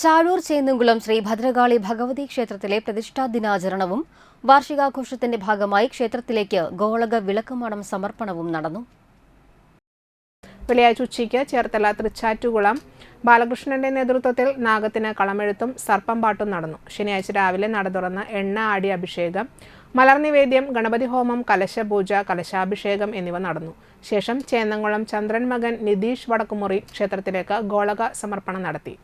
ചാഴൂർ ചേന്നുംകുളം ശ്രീ ഭദ്രകാളി ഭഗവതി ക്ഷേത്രത്തിലെ പ്രതിഷ്ഠാ ദിനാചരണവും വാർഷികാഘോഷത്തിന്റെ ഭാഗമായി ക്ഷേത്രത്തിലേക്ക് ഗോളക വിളക്കുമാടം സമർപ്പണവും നടന്നു. വെള്ളിയാഴ്ച ഉച്ചയ്ക്ക് ചേർത്തല തൃച്ചാറ്റുകുളം ബാലകൃഷ്ണന്റെ നേതൃത്വത്തിൽ നാഗത്തിന് കളമെഴുത്തും സർപ്പം പാട്ടും നടന്നു. ശനിയാഴ്ച രാവിലെ നട തുറന്ന് എണ്ണ ആടി അഭിഷേകം, മലർനിവേദ്യം, ഗണപതി ഹോമം, കലശപൂജ, കലശാഭിഷേകം എന്നിവ നടന്നു. ശേഷം ചേന്നംകുളം ചന്ദ്രൻ മകൻ നിതീഷ് വടക്കുമുറി ക്ഷേത്രത്തിലേക്ക് ഗോളക സമർപ്പണം നടത്തി.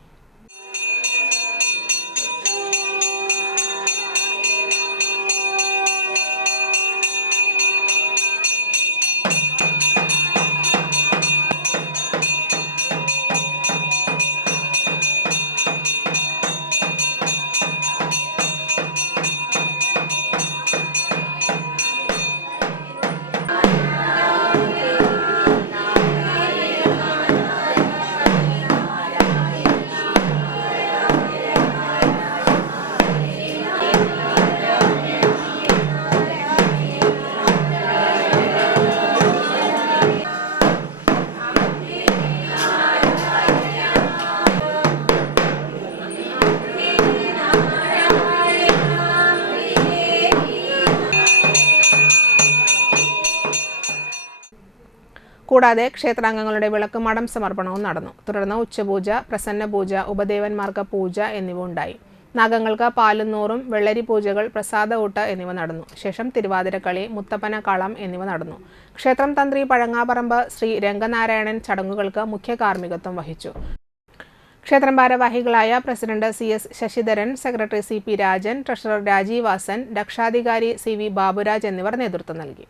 കൂടാതെ ക്ഷേത്രാംഗങ്ങളുടെ വിളക്കുമാടം സമർപ്പണവും നടന്നു. തുടർന്ന് ഉച്ചപൂജ, പ്രസന്നപൂജ, ഉപദേവന്മാർക്ക് പൂജ എന്നിവ ഉണ്ടായി. നാഗങ്ങൾക്ക് പാലും നൂറും, വെള്ളരി പൂജകൾ, പ്രസാദഊട്ട് എന്നിവ നടന്നു. ശേഷം തിരുവാതിരക്കളി, മുത്തപ്പന കളം എന്നിവ നടന്നു. ക്ഷേത്രം തന്ത്രി പഴങ്ങാപറമ്പ് ശ്രീ രംഗനാരായണൻ ചടങ്ങുകൾക്ക് മുഖ്യ കാർമ്മികത്വം വഹിച്ചു. ക്ഷേത്രം ഭാരവാഹികളായ president CS Sasidharan, secretary CP Rajan, treasurer Rajeevasan, രക്ഷാധികാരി CV ബാബുരാജ് എന്നിവർ നേതൃത്വം നൽകി.